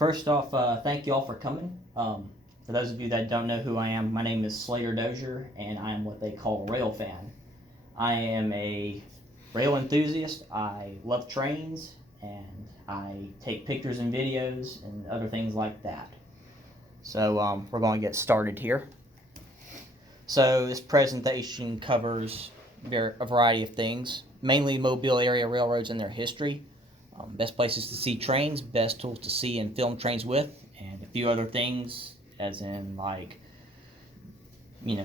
First off, thank you all for coming. For those of you that don't know who I am, my name is Slater Dozier, and I am what they call a rail fan. I am a rail enthusiast. I love trains, and I take pictures and videos and other things like that. So we're going to get started here. So this presentation covers a variety of things, mainly Mobile area railroads and their history. Best places to see trains, best tools to see and film trains with, and a few other things, as in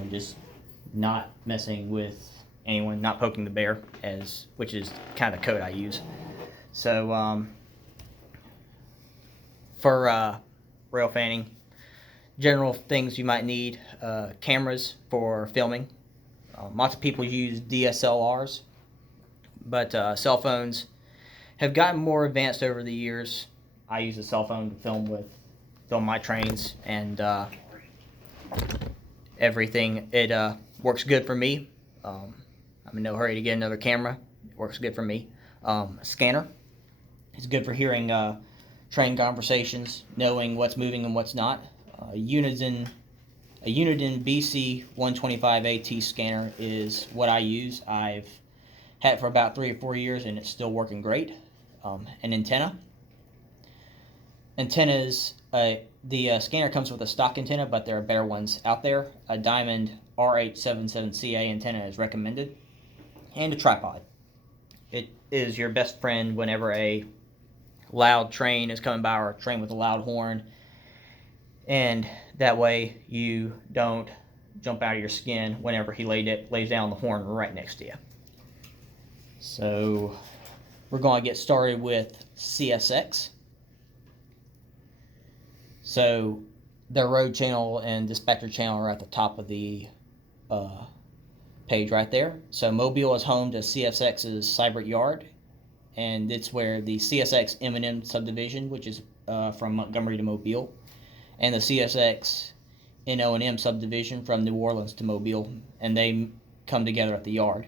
just not messing with anyone, not poking the bear, which is kind of the code I use. So for rail fanning, general things you might need: cameras for filming. Lots of people use DSLRs, but cell phones have gotten more advanced over the years. I use a cell phone to film my trains and everything. It works good for me. I'm in no hurry to get another camera. It works good for me. A scanner is good for hearing train conversations, knowing what's moving and what's not. A Uniden BC 125 AT scanner is what I use. I've had it for about 3 or 4 years and it's still working great. An antenna. Antennas, the scanner comes with a stock antenna, but there are better ones out there. A Diamond RH77CA antenna is recommended. And a tripod. It is your best friend whenever a loud train is coming by, or a train with a loud horn. And that way you don't jump out of your skin whenever he lays down the horn right next to you. So we're going to get started with CSX. So their road channel and dispatcher channel are at the top of the page right there. So Mobile is home to CSX's Seibert Yard, and it's where the CSX N.O.M subdivision, which is from Montgomery to Mobile, and the CSX N.O.M subdivision from New Orleans to Mobile, and they come together at the yard.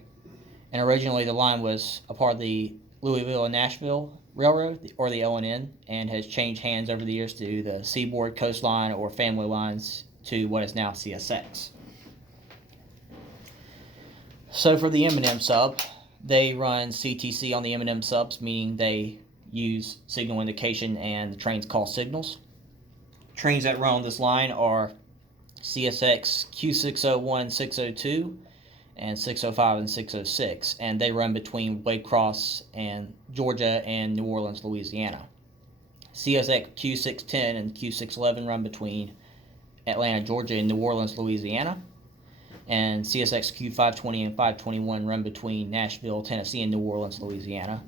And originally the line was a part of the Louisville and Nashville Railroad, or the O&N, and has changed hands over the years to the Seaboard Coastline or Family Lines to what is now CSX. So for the M&M sub, they run CTC on the M&M subs, meaning they use signal indication and the trains call signals. Trains that run on this line are CSX Q601 and 602, and 605 and 606, and they run between Waycross and Georgia and New Orleans, Louisiana. CSX Q610 and Q611 run between Atlanta, Georgia and New Orleans, Louisiana. And CSX Q520 and 521 run between Nashville, Tennessee and New Orleans, Louisiana.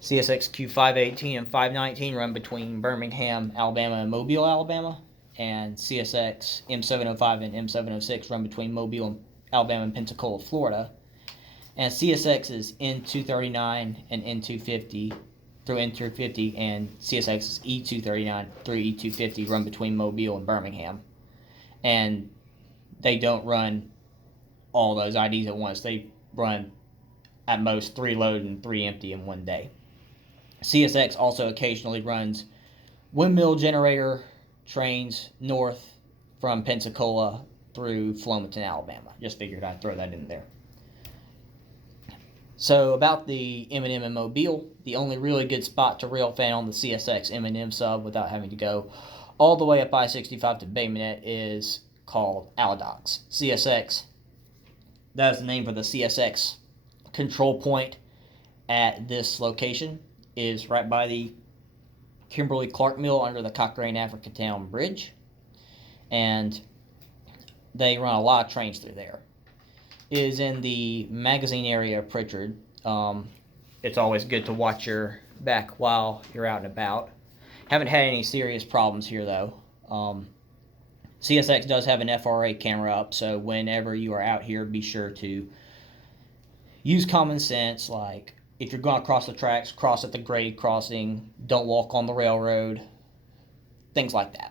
CSX Q518 and 519 run between Birmingham, Alabama and Mobile, Alabama. And CSX M705 and M706 run between Mobile and Alabama and Pensacola, Florida. And CSX is N239 and N250 through N250, and CSX is E239 through E250 run between Mobile and Birmingham. And they don't run all those IDs at once. They run at most 3 load and 3 empty in one day. CSX also occasionally runs windmill generator trains north from Pensacola through Flomaton, Alabama. Just figured I'd throw that in there. So about the M&M and Mobile, the only really good spot to rail fan on the CSX M&M sub without having to go all the way up I-65 to Bay Minette is called Aladox. CSX, that is the name for the CSX control point at this location, is right by the Kimberly-Clark Mill under the Cochrane Africatown Bridge. And they run a lot of trains through there. It is in the magazine area of Pritchard. It's always good to watch your back while you're out and about. Haven't had any serious problems here though. CSX does have an FRA camera up, so whenever you are out here, be sure to use common sense, like if you're going to cross the tracks, cross at the grade crossing, don't walk on the railroad, things like that.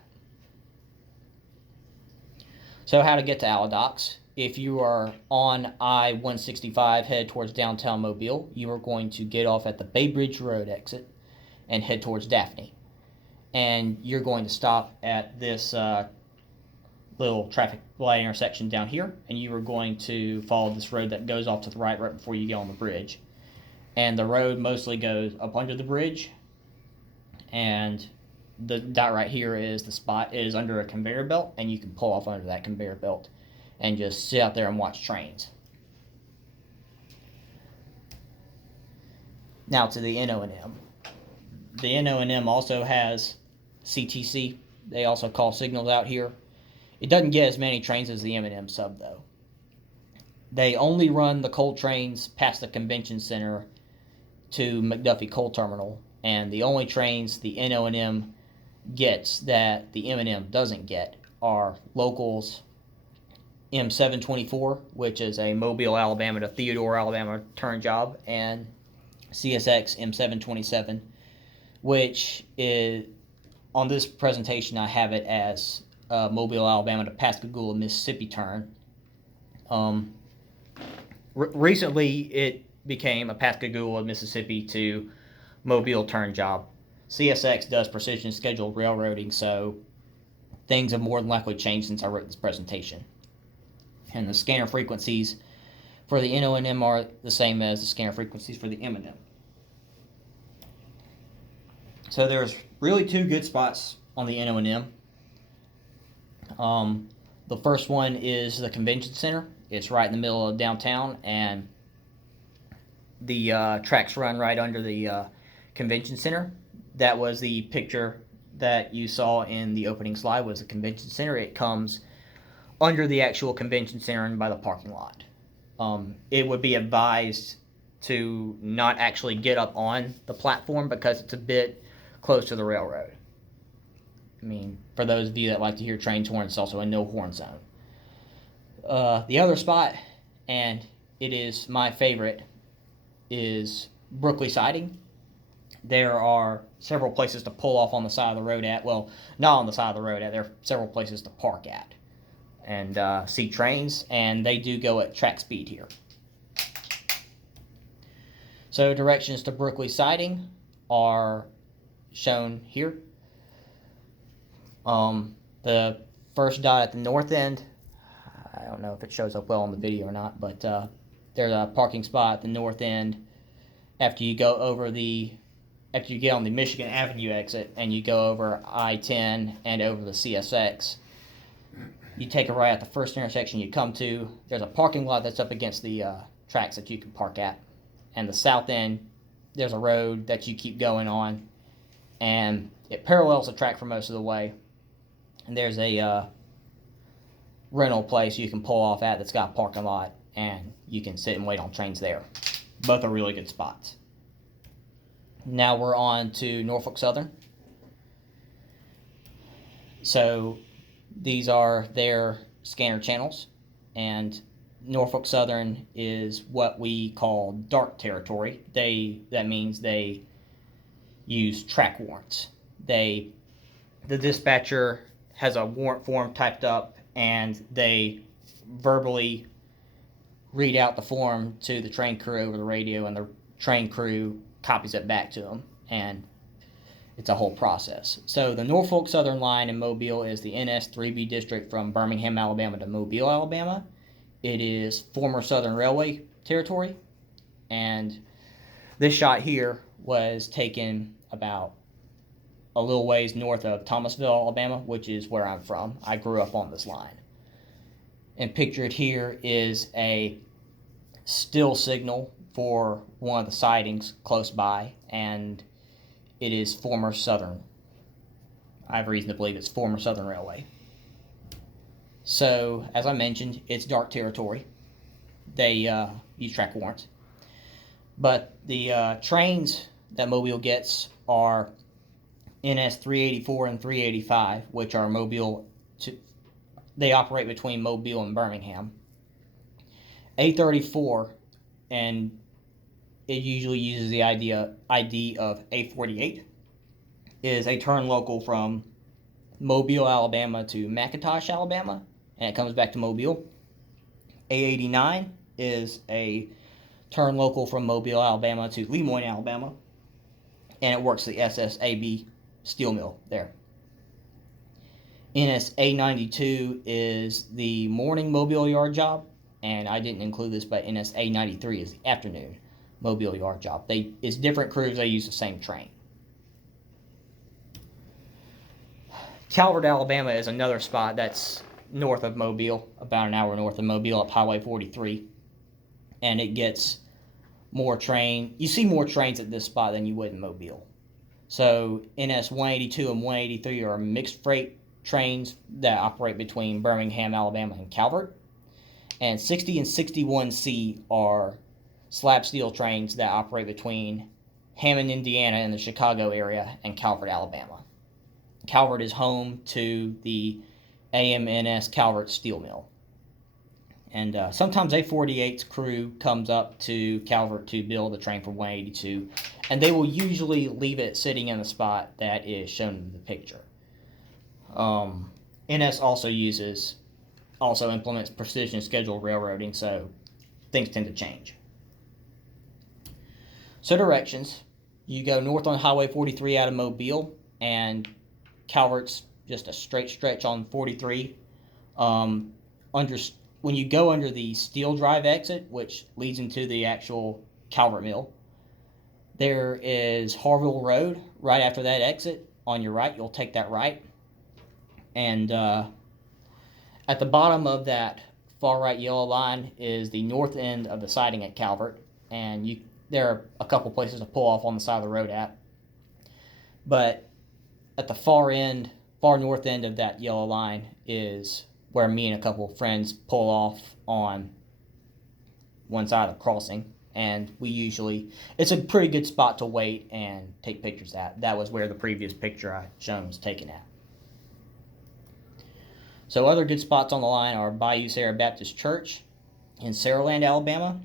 So how to get to Aladox. If you are on I-165 headed towards downtown Mobile, you are going to get off at the Bay Bridge Road exit and head towards Daphne. and you're going to stop at this little traffic light intersection down here, and you are going to follow this road that goes off to the right before you get on the bridge. And the road mostly goes up under the bridge, and the dot right here is the spot is under a conveyor belt, and you can pull off under that conveyor belt and just sit out there and watch trains. Now to the N.O.M. The N.O.M also has CTC. They also call signals out here. It doesn't get as many trains as the M&M sub, though. They only run the coal trains past the convention center to McDuffie Coal Terminal, and the only trains the N.O.M gets that the M&M doesn't get are locals M724, which is a Mobile, Alabama to Theodore, Alabama turn job, and CSX M727, which is, on this presentation, I have it as Mobile, Alabama to Pascagoula, Mississippi turn. Recently, it became a Pascagoula, Mississippi to Mobile turn job. CSX does precision scheduled railroading, so things have more than likely changed since I wrote this presentation. And the scanner frequencies for the N.O.M are the same as the scanner frequencies for the M&M. So there's really two good spots on the N.O.M. The first one is the convention center. It's right in the middle of downtown, and the tracks run right under the convention center. That was the picture that you saw in the opening slide, was the convention center. It comes under the actual convention center and by the parking lot. It would be advised to not actually get up on the platform because it's a bit close to the railroad. I mean, for those of you that like to hear train horns, it's also a no horn zone. The other spot, and it is my favorite, is Brookley Siding. There are several places to pull off on the side of the road at. Well, not on the side of the road at. There are several places to park at and see trains, and they do go at track speed here. So directions to Brookley Siding are shown here. The first dot at the north end, I don't know if it shows up well on the video or not, but there's a parking spot at the north end. After you get on the Michigan Avenue exit and you go over I-10 and over the CSX, you take a right at the first intersection you come to. There's a parking lot that's up against the tracks that you can park at. And the south end, there's a road that you keep going on, and it parallels the track for most of the way. And there's a rental place you can pull off at that's got a parking lot, and you can sit and wait on trains there. Both are really good spots. Now we're on to Norfolk Southern. So these are their scanner channels, and Norfolk Southern is what we call dark territory. That means they use track warrants. The dispatcher has a warrant form typed up, and they verbally read out the form to the train crew over the radio, and the train crew copies it back to them, and it's a whole process. So the Norfolk Southern line in Mobile is the NS3B district from Birmingham, Alabama to Mobile, Alabama. It is former Southern Railway territory, and this shot here was taken about a little ways north of Thomasville, Alabama, which is where I'm from. I grew up on this line. And pictured here is a still signal for one of the sidings close by, and it is former Southern. I have reason to believe it's former Southern Railway. So, as I mentioned, it's dark territory. They use track warrants. But the trains that Mobile gets are NS 384 and 385, which are they operate between Mobile and Birmingham. A34, and it usually uses the ID of A48, is a turn local from Mobile, Alabama to McIntosh, Alabama, and it comes back to Mobile. A89 is a turn local from Mobile, Alabama to Lemoyne, Alabama, and it works the SSAB steel mill there. NS A92 is the morning Mobile yard job, and I didn't include this, but NS A93 is the afternoon Mobile yard job. It's different crews, they use the same train. Calvert, Alabama is another spot that's north of Mobile, about an hour north of Mobile, up Highway 43, and it gets more train. You see more trains at this spot than you would in Mobile. So NS 182 and 183 are mixed freight trains that operate between Birmingham, Alabama, and Calvert, and 60 and 61C are slab steel trains that operate between Hammond, Indiana, in the Chicago area, and Calvert, Alabama. Calvert is home to the AMNS Calvert Steel Mill. And sometimes A48's crew comes up to Calvert to build a train for 182, and they will usually leave it sitting in the spot that is shown in the picture. NS also implements precision scheduled railroading, so things tend to change. So directions, you go north on Highway 43 out of Mobile, and Calvert's just a straight stretch on 43. When you go under the Steel Drive exit, which leads into the actual Calvert Mill, there is Harville Road right after that exit. On your right, you'll take that right. And at the bottom of that far right yellow line is the north end of the siding at Calvert. And there are a couple places to pull off on the side of the road at. But at the far north end of that yellow line is where me and a couple of friends pull off on one side of the crossing. And it's a pretty good spot to wait and take pictures at. That was where the previous picture I shown was taken at. So other good spots on the line are Bayou Sarah Baptist Church in Saraland, Alabama.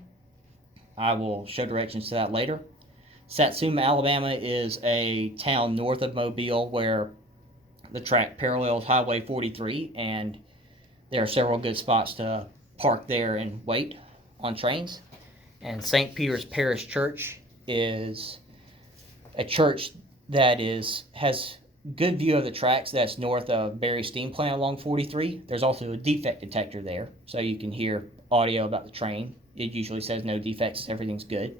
I will show directions to that later. Satsuma, Alabama is a town north of Mobile where the track parallels Highway 43, and there are several good spots to park there and wait on trains. And St. Peter's Parish Church is a church that has good view of the tracks. That's north of Berry Steam Plant along 43. There's also a defect detector there, so you can hear audio about the train. It usually says no defects, everything's good.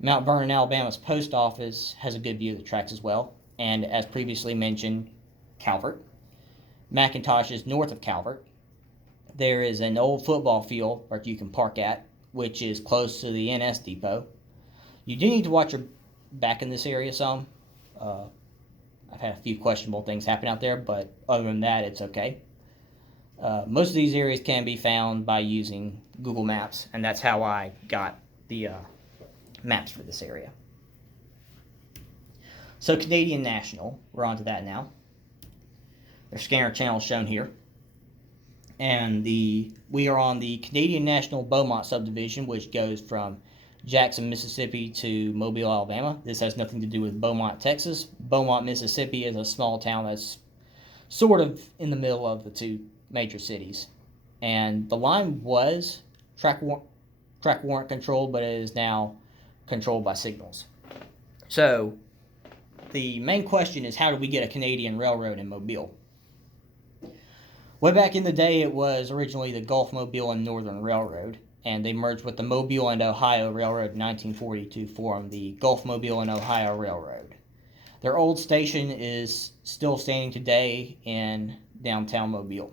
Mount Vernon, Alabama's post office has a good view of the tracks as well. And as previously mentioned, Calvert. McIntosh is north of Calvert. There is an old football field where you can park at, which is close to the NS depot. You do need to watch your back in this area some. I've had a few questionable things happen out there, but other than that, it's okay. Most of these areas can be found by using Google Maps, and that's how I got the maps for this area. So Canadian National, we're on to that now. Their scanner channel is shown here. And we are on the Canadian National Beaumont subdivision, which goes from Jackson, Mississippi to Mobile, Alabama. This has nothing to do with Beaumont, Texas. Beaumont, Mississippi is a small town that's sort of in the middle of the two major cities. And the line was track warrant controlled, but it is now controlled by signals. So the main question is, how do we get a Canadian railroad in Mobile? Way back in the day, it was originally the Gulf, Mobile, and Northern Railroad, and they merged with the Mobile and Ohio Railroad in 1940 to form the Gulf, Mobile, and Ohio Railroad. Their old station is still standing today in downtown Mobile.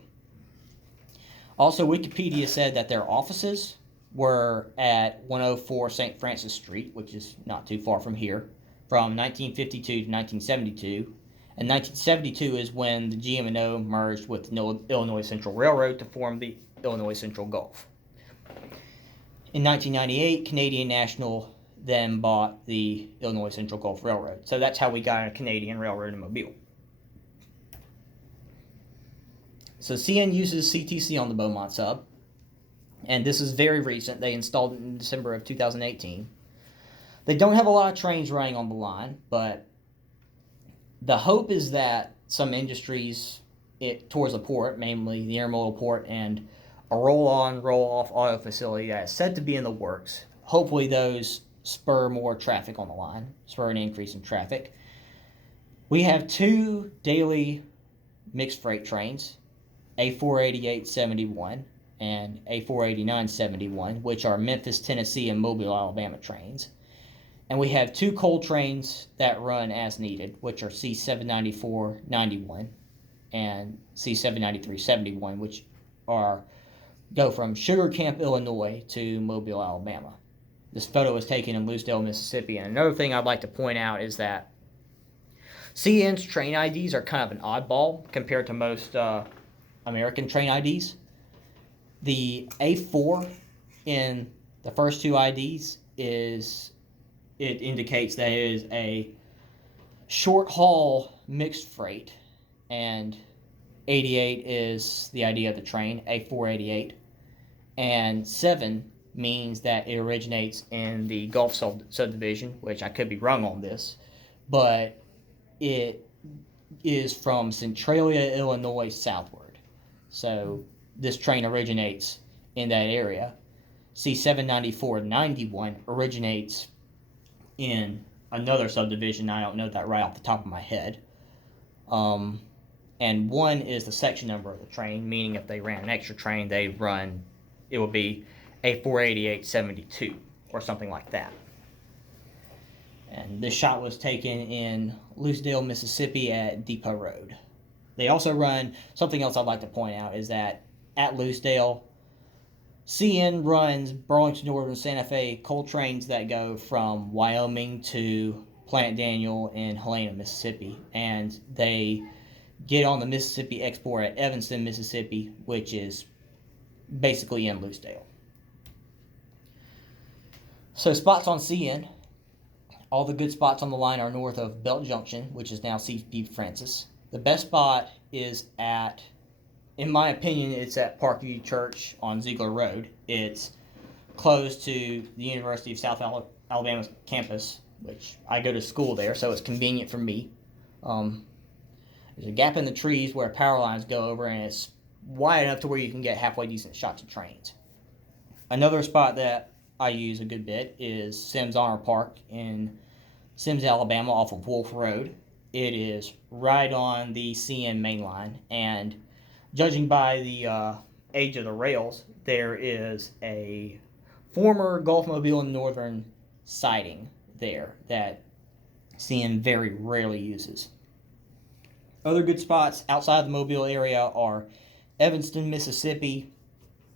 Also, Wikipedia said that their offices were at 104 St. Francis Street, which is not too far from here, from 1952 to 1972. And 1972 is when the N.O.M merged with the Illinois Central Railroad to form the Illinois Central Gulf. In 1998, Canadian National then bought the Illinois Central Gulf Railroad. So that's how we got a Canadian railroad in Mobile. So CN uses CTC on the Beaumont sub, and this is very recent. They installed it in December of 2018. They don't have a lot of trains running on the line, but the hope is that some industries towards the port, mainly the intermodal port and a roll-on, roll-off auto facility that is said to be in the works, hopefully those spur more traffic on the line, spur an increase in traffic. We have two daily mixed freight trains, a 488-71 and a 489-71, which are Memphis, Tennessee, and Mobile, Alabama trains. And we have two coal trains that run as needed, which are C794-91 and C793-71, which go from Sugar Camp, Illinois to Mobile, Alabama. This photo was taken in Lucedale, Mississippi. And another thing I'd like to point out is that CN's train IDs are kind of an oddball compared to most American train IDs. The A4 in the first two IDs indicates that it is a short haul mixed freight, and 88 is the ID of the train, A488, and 7 means that it originates in the Gulf subdivision, which I could be wrong on this, but it is from Centralia, Illinois southward. So this train originates in that area. C794-91 originates in another subdivision. I don't know that right off the top of my head. And 1 is the section number of the train, meaning if they ran an extra train, it would be a 488-72 or something like that. And this shot was taken in Lucedale, Mississippi at Depot Road. They also run, something else I'd like to point out is that at Lucedale, CN runs Burlington Northern Santa Fe coal trains that go from Wyoming to Plant Daniel in Helena, Mississippi. And they get on the Mississippi Export at Evanston, Mississippi, which is basically in Lucedale. So spots on CN. All the good spots on the line are north of Belt Junction, which is now C.D. Francis. The best spot is in my opinion, it's at Parkview Church on Ziegler Road. It's close to the University of South Alabama campus, which I go to school there, so it's convenient for me. There's a gap in the trees where power lines go over, and it's wide enough to where you can get halfway decent shots of trains. Another spot that I use a good bit is Sims Honor Park in Sims, Alabama, off of Wolf Road. It is right on the CN main line, and judging by the age of the rails, there is a former Gulf Mobile Northern siding there that CN very rarely uses. Other good spots outside the Mobile area are Evanston, Mississippi,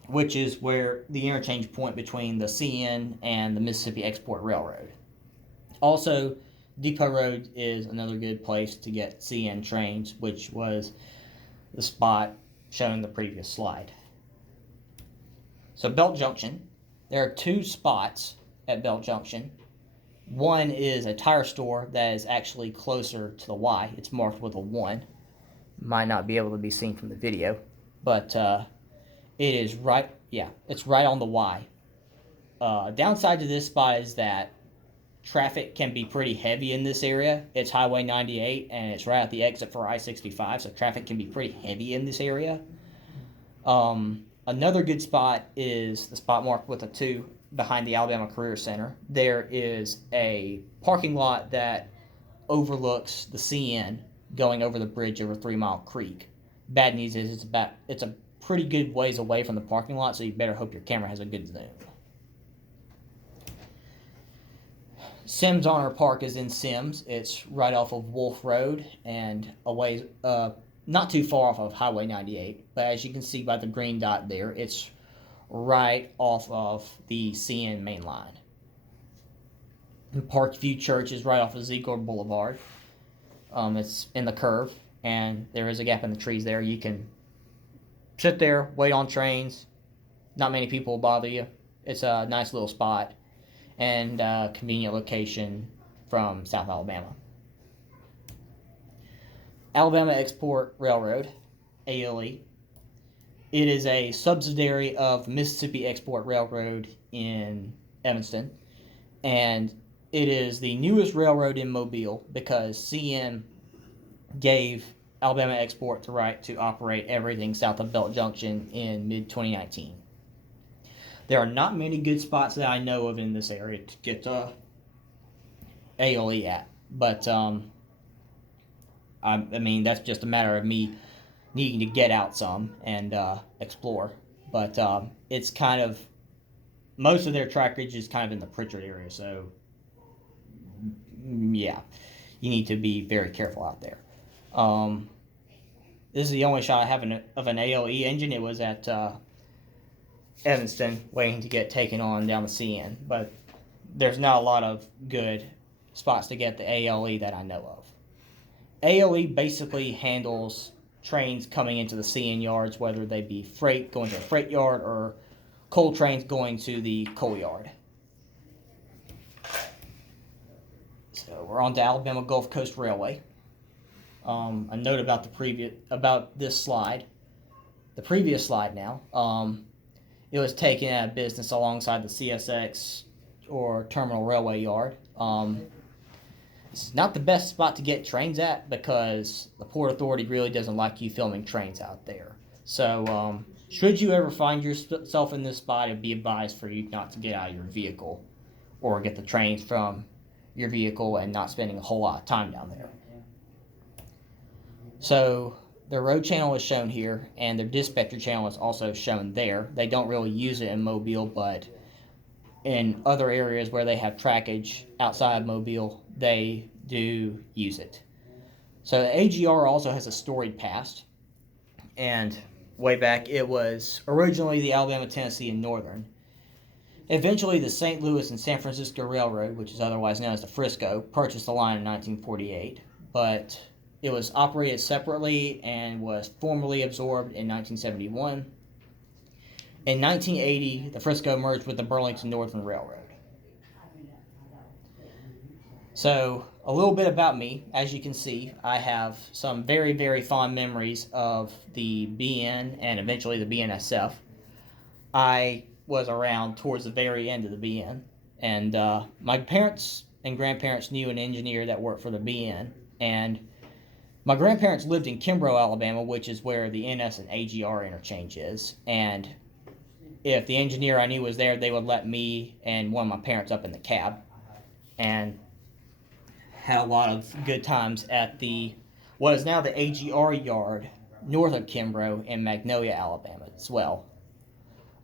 which is where the interchange point between the CN and the Mississippi Export Railroad. Also, Depot Road is another good place to get CN trains, which was the spot shown in the previous slide. So Belt Junction, there are two spots at Belt Junction. One is a tire store that is actually closer to the Y. It's marked with a 1. Might not be able to be seen from the video, but it is right, it's right on the Y. Downside to this spot is that traffic can be pretty heavy in this area. It's Highway 98, and it's right at the exit for I-65, so traffic can be pretty heavy in this area. Another good spot is the spot marked with a 2 behind the Alabama Career Center. There is a parking lot that overlooks the CN going over the bridge over 3 Mile Creek. Bad news is it's a pretty good ways away from the parking lot, so you better hope your camera has a good zoom. Sims Honor Park is in Sims. It's right off of Wolf Road and away, not too far off of Highway 98. But as you can see by the green dot there, it's right off of the CN main line. And Parkview Church is right off of Ziegler Boulevard. It's in the curve, and there is a gap in the trees there. You can sit there, wait on trains. Not many people will bother you. It's a nice little spot and convenient location from South Alabama. Alabama Export Railroad, ALE. It is a subsidiary of the Mississippi Export Railroad in Evanston, and it is the newest railroad in Mobile because CN gave Alabama Export the right to operate everything south of Belt Junction in mid-2019. There are not many good spots that I know of in this area to get ALE at, but I mean, that's just a matter of me needing to get out some and explore. But it's kind of, most of their trackerage is kind of in the Pritchard area, so yeah, you need to be very careful out there. This is the only shot I have of an ALE engine. It was at Evanston, waiting to get taken on down the CN, but there's not a lot of good spots to get the ALE that I know of. ALE basically handles trains coming into the CN yards, whether they be freight going to a freight yard or coal trains going to the coal yard. So we're on to Alabama Gulf Coast Railway. A note about this slide. The previous slide now. It was taken out of business alongside the CSX or Terminal Railway Yard. It's not the best spot to get trains at because the Port Authority really doesn't like you filming trains out there. So, should you ever find yourself in this spot, it'd be advised for you not to get out of your vehicle or get the trains from your vehicle and not spending a whole lot of time down there. So, their road channel is shown here, and their dispatcher channel is also shown there. They don't really use it in Mobile, but in other areas where they have trackage outside Mobile, they do use it. So the AGR also has a storied past, and way back it was originally the Alabama, Tennessee, and Northern. Eventually the St. Louis and San Francisco Railroad, which is otherwise known as the Frisco, purchased the line in 1948, but it was operated separately and was formally absorbed in 1971. In 1980, the Frisco merged with the Burlington Northern Railroad. So, a little bit about me. As you can see, I have some very, very fond memories of the BN and eventually the BNSF. I was around towards the very end of the BN, and my parents and grandparents knew an engineer that worked for the BN, and my grandparents lived in Kimbrough, Alabama, which is where the NS and AGR interchange is, and if the engineer I knew was there, they would let me and one of my parents up in the cab, and had a lot of good times at what is now the AGR yard north of Kimbrough in Magnolia, Alabama as well.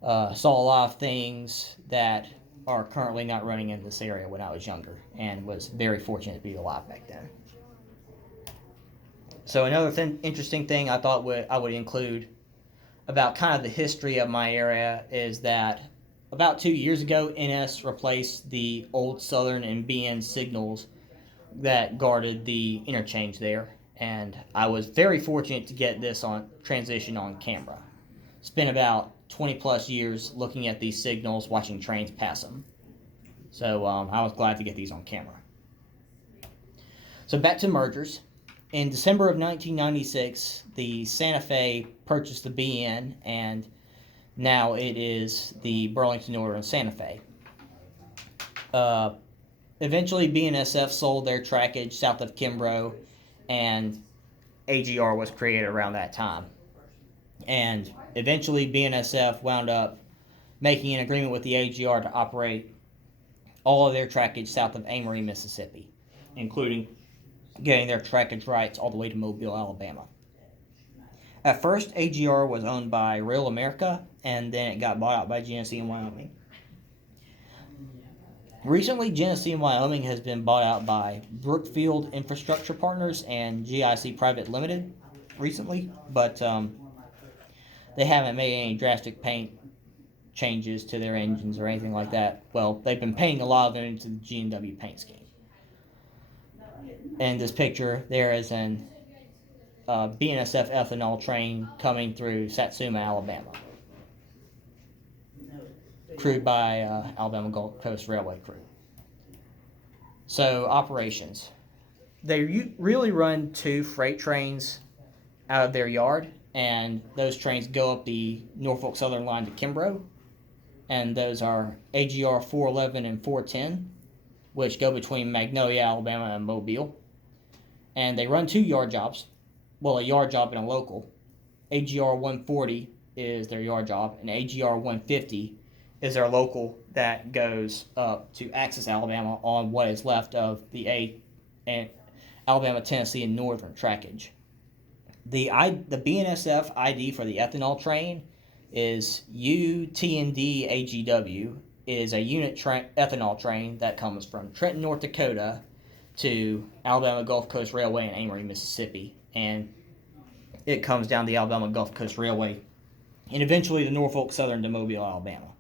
Saw a lot of things that are currently not running in this area when I was younger, and was very fortunate to be alive back then. So another interesting thing I thought I would include about kind of the history of my area is that about 2 years ago, NS replaced the old Southern and BN signals that guarded the interchange there, and I was very fortunate to get this transition on camera. Spent about 20 plus years looking at these signals, watching trains pass them. So I was glad to get these on camera. So back to mergers. In December of 1996, the Santa Fe purchased the BN, and now it is the Burlington Northern Santa Fe. Eventually, BNSF sold their trackage south of Kimbrough, and AGR was created around that time. And eventually, BNSF wound up making an agreement with the AGR to operate all of their trackage south of Amory, Mississippi, including getting their trackage rights all the way to Mobile, Alabama. At first, AGR was owned by Rail America, and then it got bought out by Genesee and Wyoming. Recently, Genesee and Wyoming has been bought out by Brookfield Infrastructure Partners and GIC Private Limited recently, but they haven't made any drastic paint changes to their engines or anything like that. Well, they've been painting a lot of them into the G&W paint scheme. In this picture, there is an BNSF ethanol train coming through Satsuma, Alabama, crewed by Alabama Gulf Coast Railway crew. So, operations. They really run 2 freight trains out of their yard, and those trains go up the Norfolk Southern line to Kimbrough, and those are AGR 411 and 410, which go between Magnolia, Alabama, and Mobile. And they run 2 yard jobs. Well, a yard job and a local. AGR 140 is their yard job, and AGR 150 is their local that goes up to Axis, Alabama on what is left of the Alabama, Tennessee, and Northern trackage. The BNSF ID for the ethanol train is UTND-AGW. It is a unit ethanol train that comes from Trenton, North Dakota to Alabama Gulf Coast Railway in Amory, Mississippi. And it comes down the Alabama Gulf Coast Railway and eventually the Norfolk Southern to Mobile, Alabama.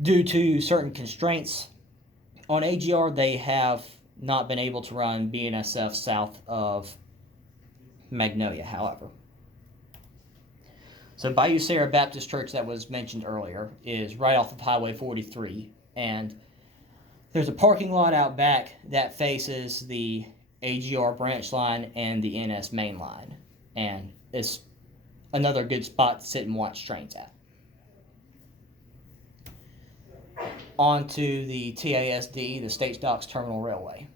Due to certain constraints on AGR, they have not been able to run BNSF south of Magnolia, however. So Bayou Sara Baptist Church that was mentioned earlier is right off of Highway 43, and there's a parking lot out back that faces the AGR branch line and the NS main line, and it's another good spot to sit and watch trains at. On to the TASD, the States Docks Terminal Railway.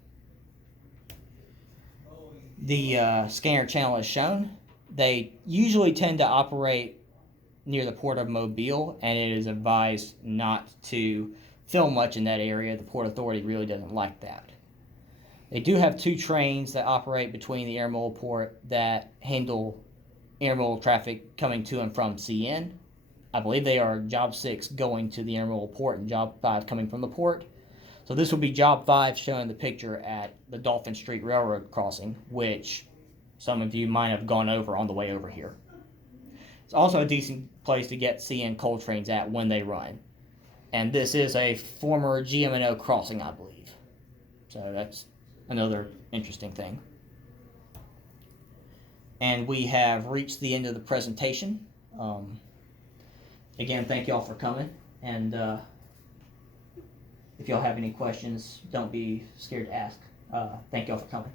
The scanner channel is shown. They usually tend to operate near the port of Mobile, and it is advised not to film much in that area. The Port Authority really doesn't like that. They do have 2 trains that operate between the intermodal port that handle intermodal traffic coming to and from CN. I believe they are Job 6 going to the intermodal port and Job 5 coming from the port. So this will be Job 5 showing the picture at the Dolphin Street Railroad crossing, which some of you might have gone over on the way over here. It's also a decent place to get CN coal trains at when they run. And this is a former GM&O crossing, I believe. So that's another interesting thing. And we have reached the end of the presentation. Again, thank y'all for coming. And if y'all have any questions, don't be scared to ask. Thank y'all for coming.